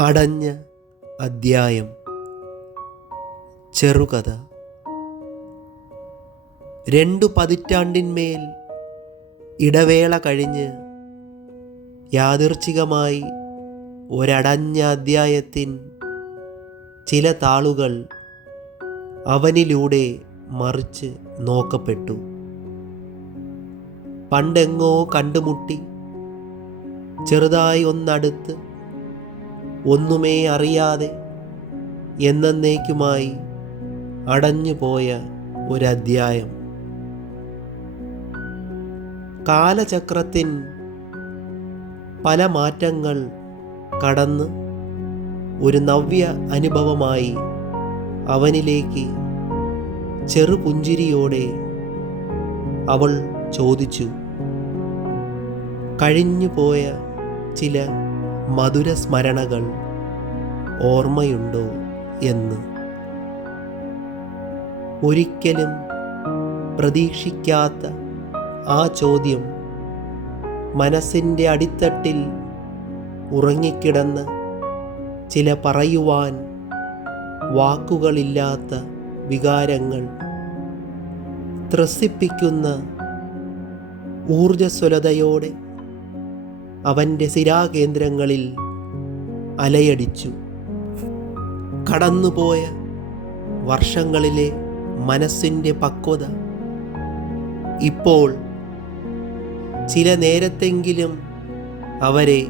അടഞ്ഞ അദ്ധ്യായം ചെറുകഥ. രണ്ടു പതിറ്റാണ്ടിന്മേൽ ഇടവേള കഴിഞ്ഞ് യാദൃച്ഛികമായി ഒരടഞ്ഞ അദ്ധ്യായത്തിൻ ചില താളുകൾ അവനിലൂടെ മറിച്ച് നോക്കപ്പെട്ടു. പണ്ടെങ്ങോ കണ്ടുമുട്ടി ചെറുതായി ഒന്നടുത്ത് ഒന്നുമേ അറിയാതെ എന്നേക്കുമായി അടഞ്ഞുപോയ ഒരധ്യായം. കാലചക്രത്തിൻ പല മാറ്റങ്ങൾ കടന്ന് ഒരു നവ്യ അനുഭവമായി അവനിലേക്ക് ചെറുപുഞ്ചിരിയോടെ അവൾ ചോദിച്ചു. കഴിഞ്ഞു പോയ ചില മധുര സ്മരണകൾ ഓർമ്മയുണ്ടോ എന്ന്. ഒരിക്കലും പ്രതീക്ഷിക്കാത്ത ആ ചോദ്യം മനസ്സിന്റെ അടിത്തട്ടിൽ ഉറങ്ങിക്കിടന്ന് ചില പറയുവാൻ വാക്കുകളില്ലാത്ത വികാരങ്ങൾ ത്രസിപ്പിക്കുന്ന ഊർജസ്വലതയോടെ അവന്റെ സിരാകേന്ദ്രങ്ങളിൽ അലയടിച്ചു. കടന്നുപോയ വർഷങ്ങളിലെ മനസ്സിന്റെ പക്വത ഇപ്പോൾ ചില നേരത്തെങ്കിലും അവരെ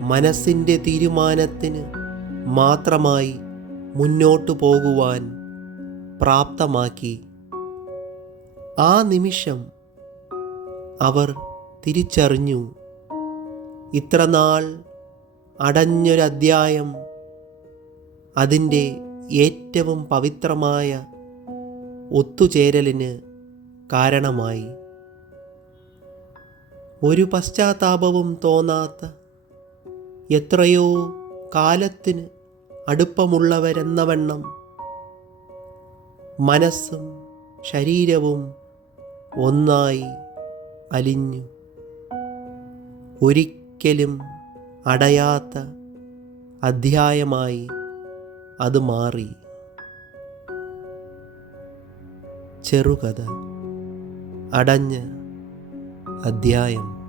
മനസ്സിന്റെ തീരുമാനത്തിന് മാത്രമായി മുന്നോട്ടു പോകുവാൻ പ്രാപ്തമാക്കി. ആ നിമിഷം അവർ തിരിച്ചറിഞ്ഞു. ഇത്രനാൾ അടഞ്ഞൊരധ്യായം അതിന്റെ ഏറ്റവും പവിത്രമായ ഒത്തുചേരലിന് കാരണമായി. ഒരു പശ്ചാത്താപവും തോന്നാത്ത എത്രയോ കാലത്തിന് അടുപ്പമുള്ളവരെന്നവണ്ണം മനസ്സും ശരീരവും ഒന്നായി അലിഞ്ഞു. ഒരിക്കലും അടയാത്ത അധ്യായമായി അത് മാറി. ചെറുകഥ അടഞ്ഞ അധ്യായം.